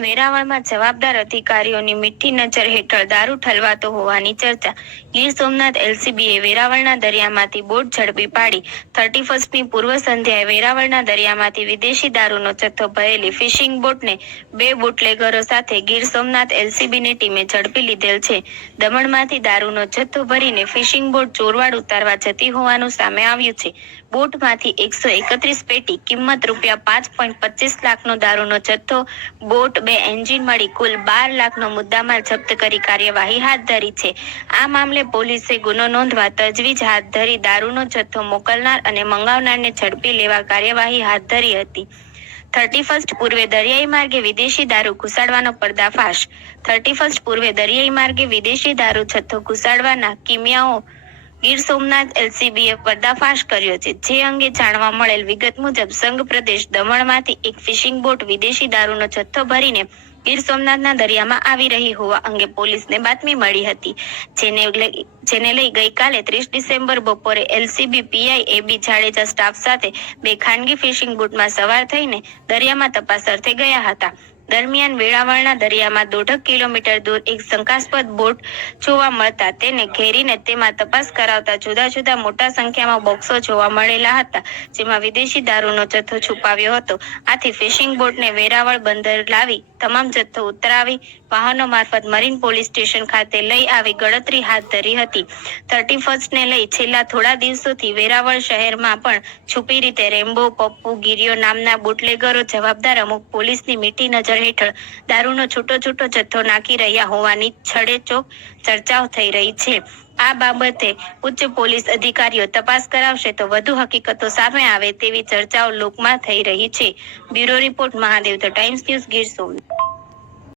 વેરાવળમાં જવાબદાર અધિકારીઓની મીઠી નજર હેઠળ દારૂ ઠલવાતો હોવાની ચર્ચા। ગીર સોમનાથ એલસીબીએ વેરાવળના દરિયામાંથી બોટ ઝડપી પાડી 31ની પૂર્વ સંધ્યાએ વેરાવળના દરિયામાંથી વિદેશી દારૂનો જથ્થો ભરેલી ફિશિંગ બોટને 2 બુટલેગરો સાથે ગીર સોમનાથ એલસીબીની ટીમે ઝડપી લીધેલ છે। દમણમાંથી દારૂનો જથ્થો ભરીને ફિશિંગ બોટ ચોરવાડ ઉતારવા જતી હોવાનું સામે આવ્યું છે। બોટમાંથી 131 પેટી કિંમત ₹5.25 લાખનો દારૂનો જથ્થો, બોટ, 2 એન્જિન મળી કુલ 12 લાખનો મુદ્દામાલ જપ્ત કરી કાર્યવાહી હાથ ધરી છે। આ મામલે પોલીસે ગુનો નોંધવા તજવીજ હાથ ધરી દારૂનો જથ્થો મોકલનાર અને મંગાવનારને ઝડપી લેવા કાર્યવાહી હાથ ધરી હતી। 31 પૂર્વે દરિયાઈ માર્ગે વિદેશી દારૂ ઘુસાડવાનો પર્દાફાશ। 31 પૂર્વે દરિયાઈ માર્ગે વિદેશી દારૂ જથ્થો ઘુસાડવાના કિમિયાઓ ગીર સોમનાથ એલસીબીએ પર્દાફાશ કર્યો છે। જે અંગે જાણવા મળેલ વિગત મુજબ સંઘ પ્રદેશ દમણમાંથી એક ફિશિંગ બોટ વિદેશી દારૂનો જથ્થો ભરીને ગીર સોમનાથના દરિયામાં આવી રહી હોવા અંગે પોલીસને બાતમી મળી હતી, જેને લઈ ગઈકાલે 30 ડિસેમ્બર બપોરે એલસીબી પીઆઈ એબી જાડેજા સ્ટાફ સાથે 2 ખાનગી ફિશિંગ બોટમાં સવાર થઈને દરિયામાં તપાસ અર્થે ગયા હતા। દરમિયાન વેરાવળના દરિયામાં 1.5 કિલોમીટર દૂર એક શંકાસ્પદ બોટ જોવા મળતા તેને ઘેરીને તેમાં તપાસ કરાવતા જુદા જુદા મોટા સંખ્યામાં બોક્સો જોવા મળેલા હતા, જેમાં વિદેશી દારૂનો જથ્થો છુપાવ્યો હતો। આથી ફિશિંગ બોટને વેરાવળ બંદર લાવી તમામ જથ્થો ઉતરાવી વાહનો મારફત મરીન પોલીસ સ્ટેશન ખાતે લઈ આવી ગણતરી હાથ ધરી હતી। 31ને લઈ છેલ્લા થોડા દિવસોથી વેરાવળ શહેરમાં પણ છુપી રીતે રેમ્બો, પપ્પુ, ગિરિયો નામના બુટલેગરો જવાબદાર અમુક પોલીસની મીઠી નજર હેઠળ દારૂનો છૂટો જથ્થો નાખી રહ્યા હોવાની છડેચોક ચર્ચાઓ થઈ રહી છે। આ બાબતે ઉચ્ચ પોલીસ અધિકારીઓ તપાસ કરાવશે તો વધુ હકીકતો સામે આવે તેવી ચર્ચાઓ લોકમાં થઈ રહી છે। Bureau report, Mahadev, the times news, Gir Somnath.